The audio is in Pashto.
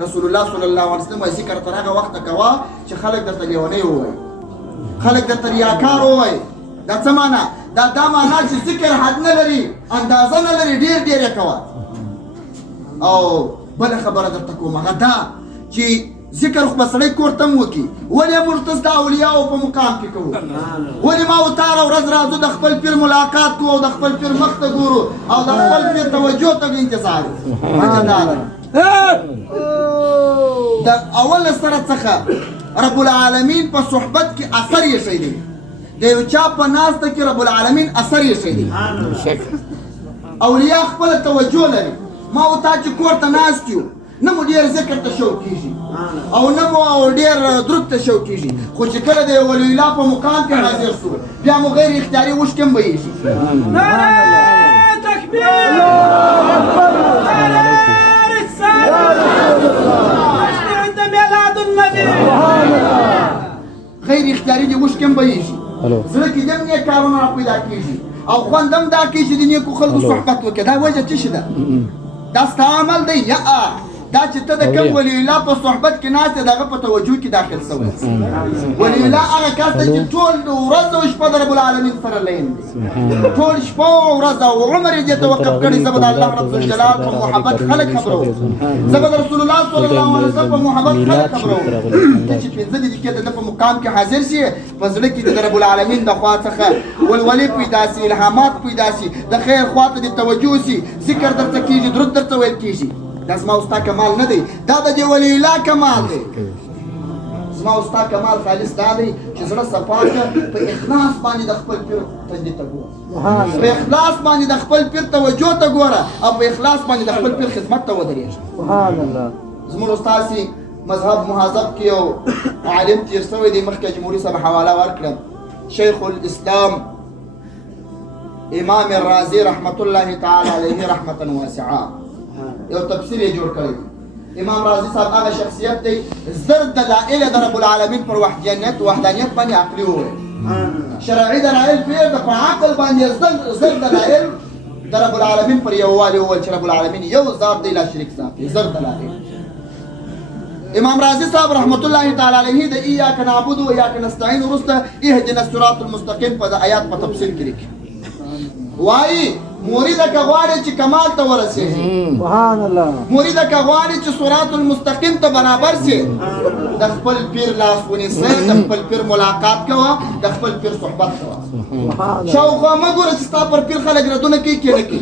رسول الله صلی الله علیه وسلم ذکر تر هغه وخت کوه چې خلک درته لیونی ووایي، خلک درته ریاکار ووایي. دا څه معنا؟ دا معنا چې ذکر حد نه لري، اندازه نه لري، ډېر ډېر یې کوه. او بله خبره درته کوم هغه دا چې ذکر خو به سړی کور ته هم وکړي، ولې موږ تاسو د اولیاءو په مقام کې کوو؟ ولې ما و تاره ورځ راځو د خپل پیر ملاقات کوو او د خپل پیر مخ ته ګورو او د خپل پیر توجه ته انتظار وکړو؟ وجه دا ده د اول سره څخه رب العالمین په صحبت کې اثر یې ښی دی، د یو چا په ناسته کې رب العالمین اثر یې ښی دی. اولیاء خپله توجه لري. ما و تا چې کور ته ناست یو نه مو ډېر ذکر ته شوق کېږي او نه مو ډېر درود ته شوق کېږي، خو چې کله د یو ولی الله په مقام کې حاضر شو بیا مو غیر اختیاري اوښکې هم بهیږي. نعره تکبیر، نعره عند میلاد النبی، غیر اختیاري دې اوښکې هم بهیږي، زړه کې دې هم نیک کارونه را پیدا کېږي او خوند هم دا کوي چې د نیکو خلکو صحبت وکړي. دا وجه څه شي ده؟ دا ستا عمل دی یا دا چې ته د کوم ولی الله په صحبت کې ناست یې د هغه په توجه کې داخل شوی. ولی الله هغه کس دی چې ټول ورځ او شپه د رب العالمین سره لین دی، ټول شپه او ورځ او عمر یې دې ته وقف کړی. زه به د الله رب الجلال په محبت خلک خبروم، زه به د رسول الله صلی الله علیه وسلم په محبت خلک خبروم. ته چې پنځه دقیقې د ده په مقام کې حاضر شي، په زړه کې د رب العالمین د خوا څخه ولولې پیدا شي، الهامات پیدا شي، د خیر خوا ته دې توجه شي، ذکر درته کېږي، درود درته ویل کېږي. دا زما او ستا کمال نه دی، دا د دې ولی الله کمال دی. زما او ستا کمال خالص دا دی چې زړه صفا کړه، په اخلاص باندې د خپل پیر تجدید ته ګوره، په اخلاص باندې د خپل پیر توجه ته ګوره او په اخلاص باندې د خپل پیر خدمت ته ودرېږه. سبحان الله. زموږ استاسي مذهب مهذب کې یو عالم تېر شوی دی، مخکې جمهوري صاحب حواله ورکړه، شیخ الاسلام امام الرازي رحمت الله تعالی علیه رحمتا واسعه یو تفسیر یې جوړ کړی. امام رازي صاحب هغه شخصیت دی زر دلایل د رب العالمین پر وحدانیت باندې عقلي وویل، شرعي دلایل پرېږده، په عقل باندې زر دلایل د رب العالمین پر یووالي وویل چې رب العالمین یو ذات دی، لا شریک ذات دی، زر دلایل. امام رازي صاحب رحمت الله تعالی علیه د ایاک نعبد و ایاک نستعین وروسته اهدنا الصراط المستقیم په آیات په تفصیل کې لیکي. وایي مرید که غواړي چې کمال ته ورسېږي، سبحان الله، مرید که غواړي چې صراط المستقیم ته برابر شي، د خپل پیر لاس ونیسه، د خپل پیر ملاقات کوه، د خپل پیر صحبت کوه. شاوخوا مه ګوره چې ستا پر پیر خلک ردونه کوي که نه کوي.